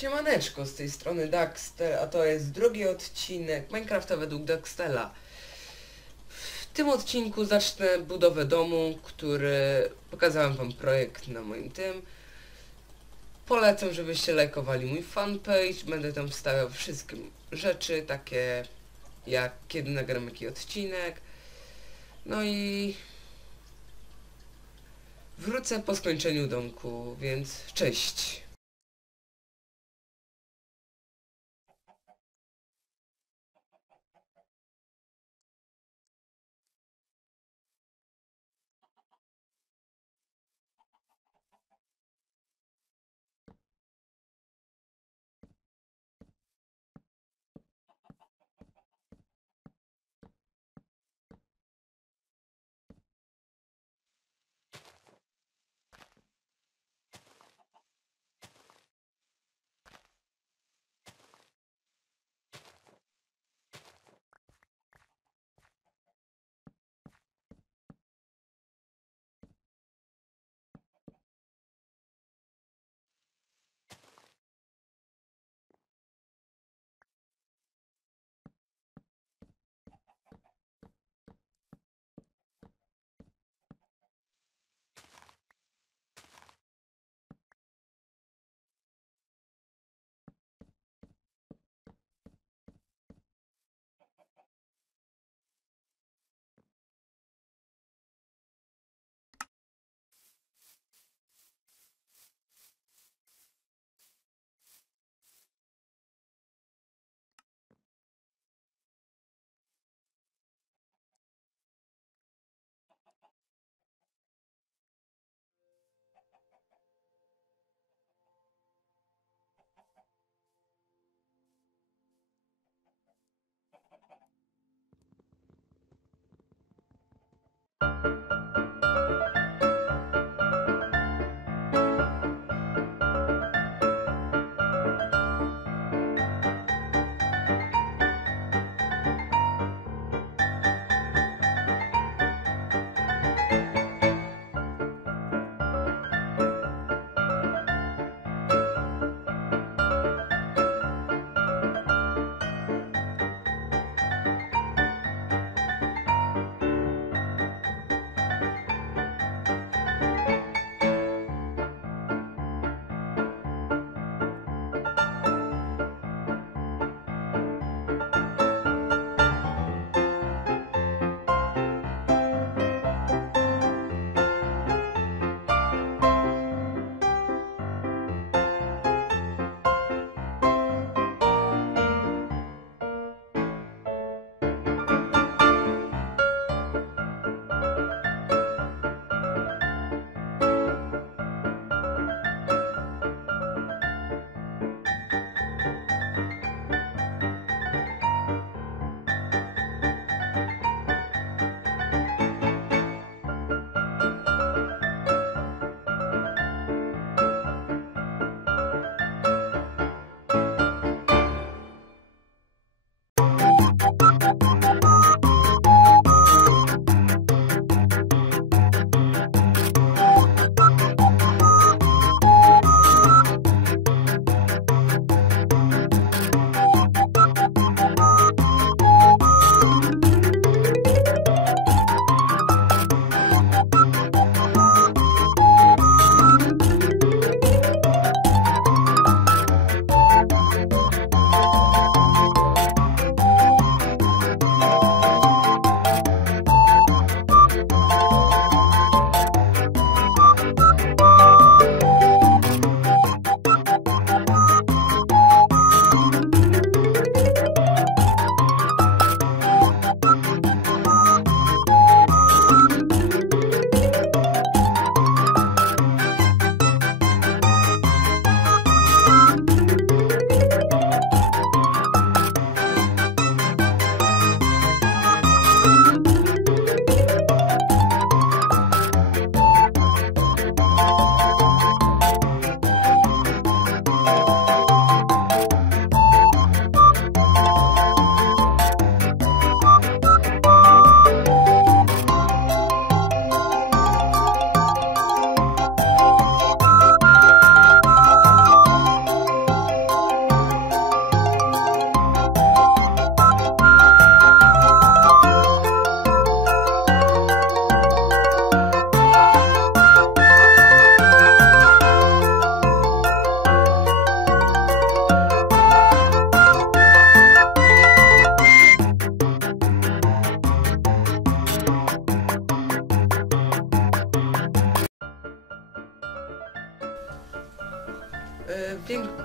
Siemaneczko, z tej strony Daxter, a to jest drugi odcinek Minecrafta według Daxtela. W tym odcinku zacznę budowę domu, który pokazałem wam projekt na moim tym. Polecam, żebyście lajkowali mój fanpage, będę tam wstawiał wszystkie rzeczy, takie jak kiedy nagram jaki odcinek. No i wrócę po skończeniu domku, więc cześć.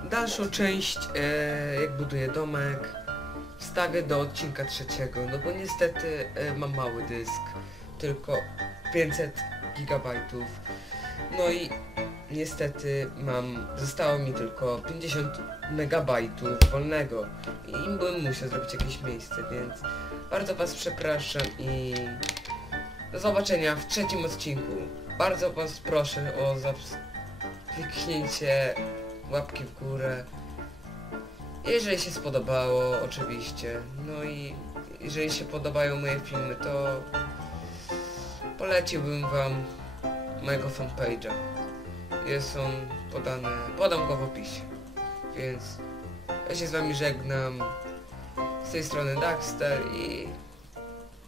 Dalszą część, e, jak buduję domek, wstawię do odcinka trzeciego, no bo niestety e, mam mały dysk, tylko 500 gigabajtów. No i niestety mam, zostało mi tylko 50 megabajtów wolnego i bym musiał zrobić jakieś miejsce, więc bardzo was przepraszam i do zobaczenia w trzecim odcinku. Bardzo was proszę o kliknięcie łapki w górę. Jeżeli się spodobało, oczywiście. No i jeżeli się podobają moje filmy, to poleciłbym wam mojego fanpage'a. Jest on podany, podam go w opisie. Więc ja się z wami żegnam. Z tej strony Daxter i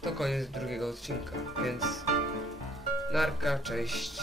to koniec drugiego odcinka. Więc narka, cześć.